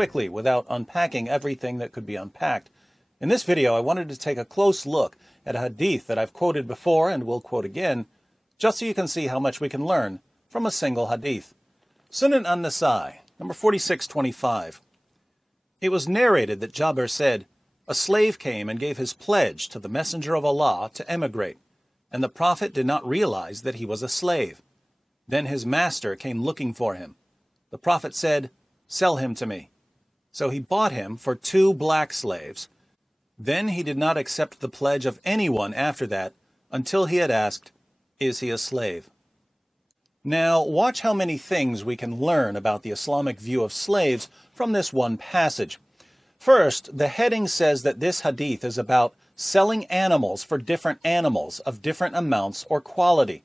quickly without unpacking everything that could be unpacked. In this video, I wanted to take a close look at a hadith that I've quoted before and will quote again, just so you can see how much we can learn from a single hadith. Sunan an-Nasai, number 4625. It was narrated that Jabir said, "A slave came and gave his pledge to the Messenger of Allah to emigrate, and the Prophet did not realize that he was a slave. Then his master came looking for him. The Prophet said, 'Sell him to me.' So he bought him for 2 black slaves. Then he did not accept the pledge of anyone after that until he had asked, 'Is he a slave?'" Now, watch how many things we can learn about the Islamic view of slaves from this one passage. First, the heading says that this hadith is about selling animals for different animals of different amounts or quality.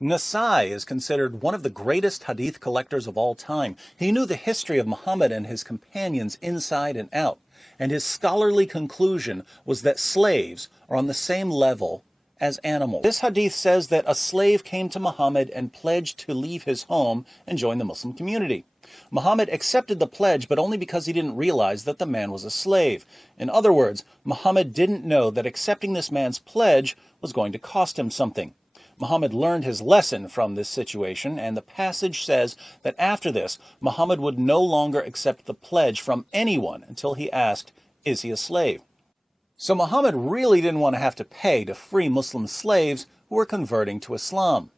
Nasai is considered one of the greatest hadith collectors of all time. He knew the history of Muhammad and his companions inside and out, and his scholarly conclusion was that slaves are on the same level as animals. This hadith says that a slave came to Muhammad and pledged to leave his home and join the Muslim community. Muhammad accepted the pledge, but only because he didn't realize that the man was a slave. In other words, Muhammad didn't know that accepting this man's pledge was going to cost him something. Muhammad learned his lesson from this situation, and the passage says that after this, Muhammad would no longer accept the pledge from anyone until he asked, "Is he a slave?" So Muhammad really didn't want to have to pay to free Muslim slaves who were converting to Islam.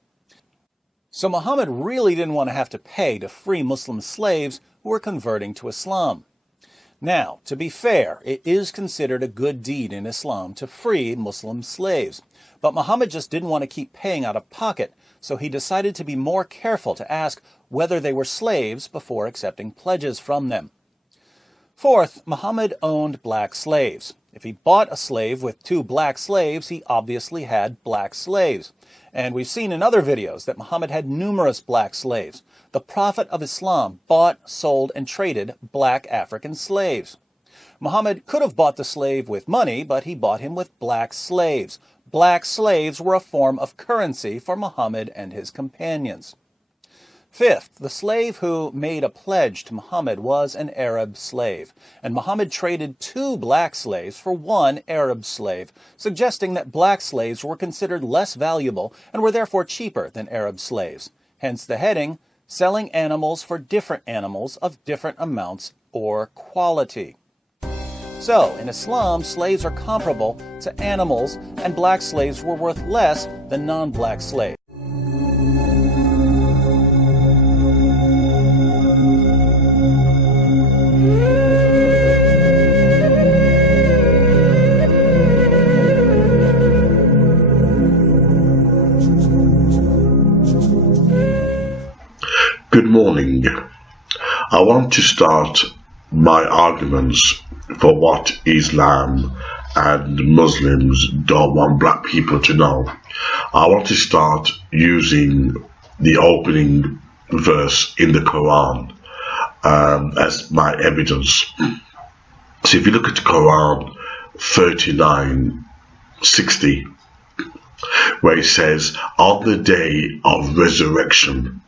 Now, to be fair, it is considered a good deed in Islam to free Muslim slaves. But Muhammad just didn't want to keep paying out of pocket, so he decided to be more careful to ask whether they were slaves before accepting pledges from them. Fourth, Muhammad owned black slaves. If he bought a slave with 2 black slaves, he obviously had black slaves. And we've seen in other videos that Muhammad had numerous black slaves. The Prophet of Islam bought, sold, and traded black African slaves. Muhammad could have bought the slave with money, but he bought him with black slaves. Black slaves were a form of currency for Muhammad and his companions. Fifth, the slave who made a pledge to Muhammad was an Arab slave, and Muhammad traded 2 black slaves for 1 Arab slave, suggesting that black slaves were considered less valuable and were therefore cheaper than Arab slaves. Hence the heading, "Selling animals for different animals of different amounts or quality." So, in Islam, slaves are comparable to animals, and black slaves were worth less than non-black slaves. Good morning. I want to start my arguments for what Islam and Muslims don't want black people to know. I want to start using the opening verse in the Quran as my evidence. So if you look at Quran 39:60, where it says, "On the day of resurrection,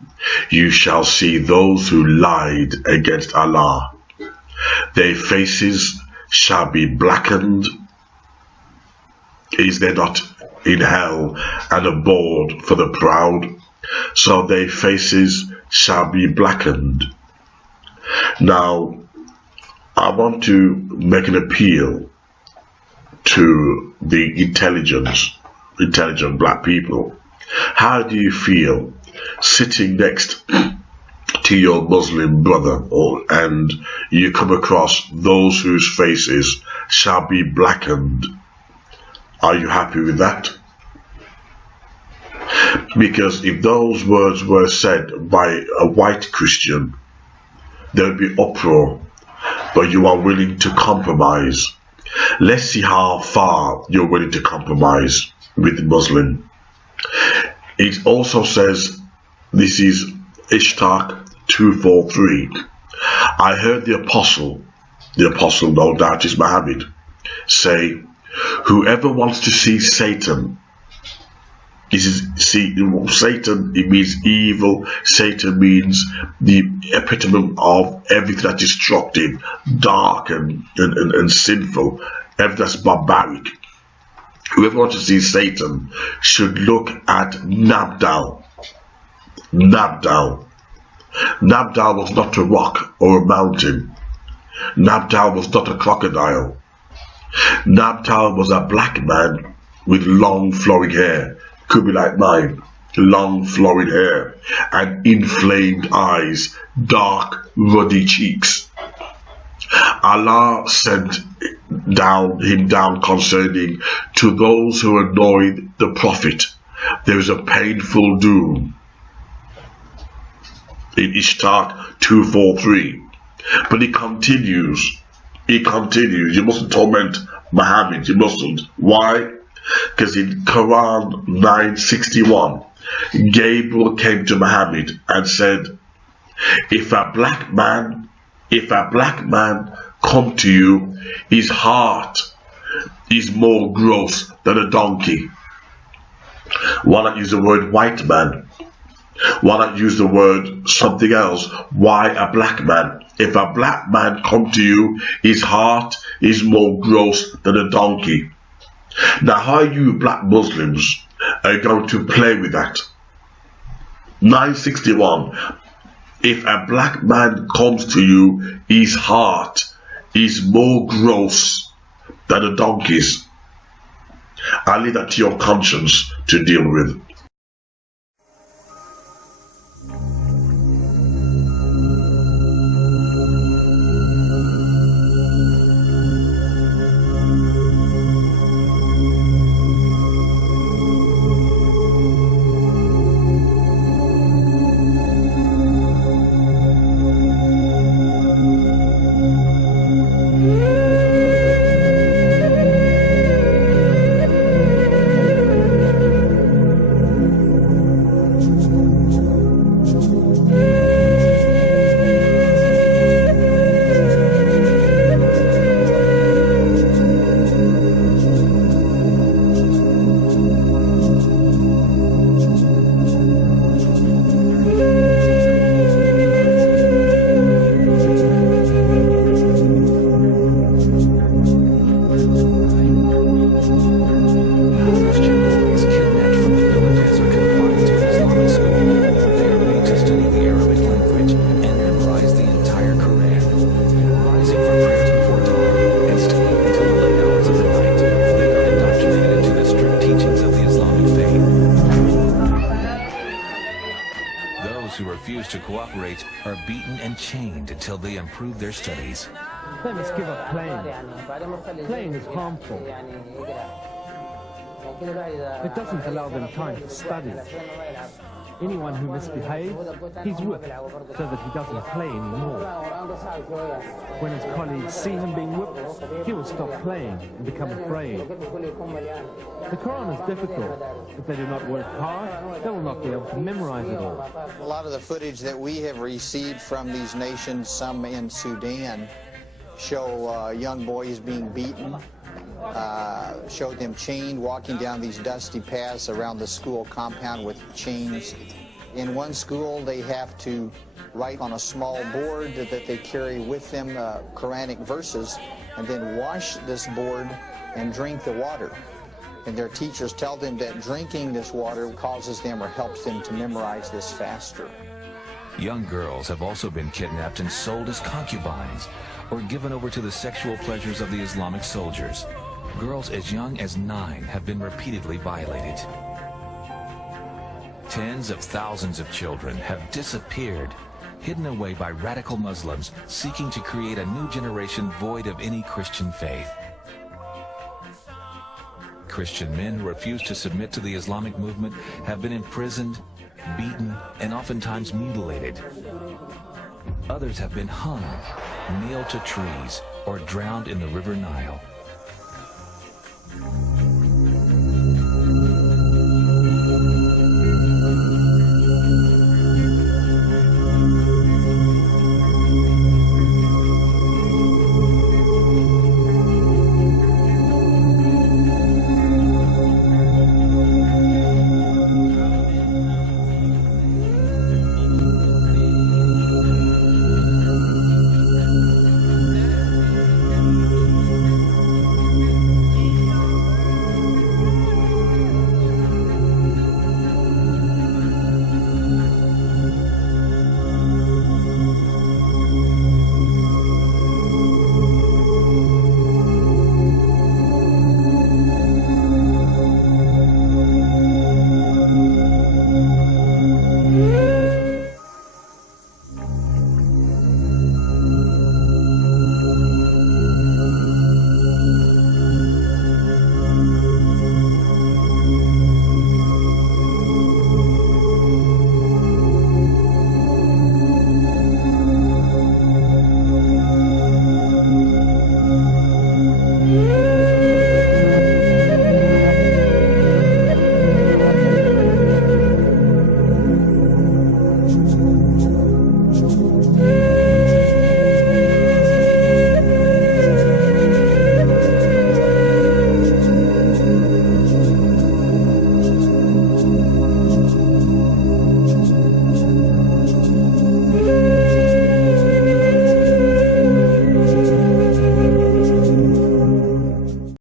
you shall see those who lied against Allah. Their faces shall be blackened. Is there not in hell an abode for the proud? So their faces shall be blackened." Now, I want to make an appeal to the intelligent black people. How do you feel sitting next to your Muslim brother and you come across those whose faces shall be blackened? Are you happy with that? Because if those words were said by a white Christian, there would be uproar, but you are willing to compromise. Let's see how far you're willing to compromise with the Muslim. It also says, this is Ishtar 2:43. I heard the apostle no doubt is Muhammad, say, "Whoever wants to see Satan Satan, it means evil. Satan means the epitome of everything that's destructive, dark, and sinful, everything that's barbaric. Whoever wants to see Satan should look at Nabdal. Nabdal was not a rock or a mountain. Nabdal was not a crocodile. Nabdal was a black man with long flowing hair. Could be like mine. Long flowing hair and inflamed eyes, dark ruddy cheeks. Allah sent him down concerning, to those who annoyed the Prophet there is a painful doom. In Ishtar 2:43. But he continues. You mustn't torment Muhammad. You mustn't. Why? Because in Quran 9:61, Gabriel came to Muhammad and said, if a black man come to you, his heart is more gross than a donkey. Why not use the word white man? Why not use the word something else? Why a black man? If a black man come to you, his heart is more gross than a donkey. Now, how you black Muslims are going to play with that? 961. If a black man comes to you, his heart is more gross than a donkey's. I leave that to your conscience to deal with. to cooperate are beaten and chained until they improve their studies. They must give up playing. Playing is harmful. It doesn't allow them time to study. Anyone who misbehaves, he's whipped so that he doesn't play anymore. When his colleagues see him being whipped, he will stop playing and become afraid. The Quran is difficult. If they do not work hard, they will not be able to memorize it all. A lot of the footage that we have received from these nations, some in Sudan, show young boys being beaten. Show them chained, walking down these dusty paths around the school compound with chains. In one school, they have to write on a small board that they carry with them Quranic verses, and then wash this board and drink the water. And their teachers tell them that drinking this water causes them or helps them to memorize this faster. Young girls have also been kidnapped and sold as concubines, or given over to the sexual pleasures of the Islamic soldiers. Girls as young as 9 have been repeatedly violated. Tens of thousands of children have disappeared, hidden away by radical Muslims seeking to create a new generation void of any Christian faith. Christian men who refuse to submit to the Islamic movement have been imprisoned, beaten, and oftentimes mutilated. Others have been hung, nailed to trees, or drowned in the River Nile.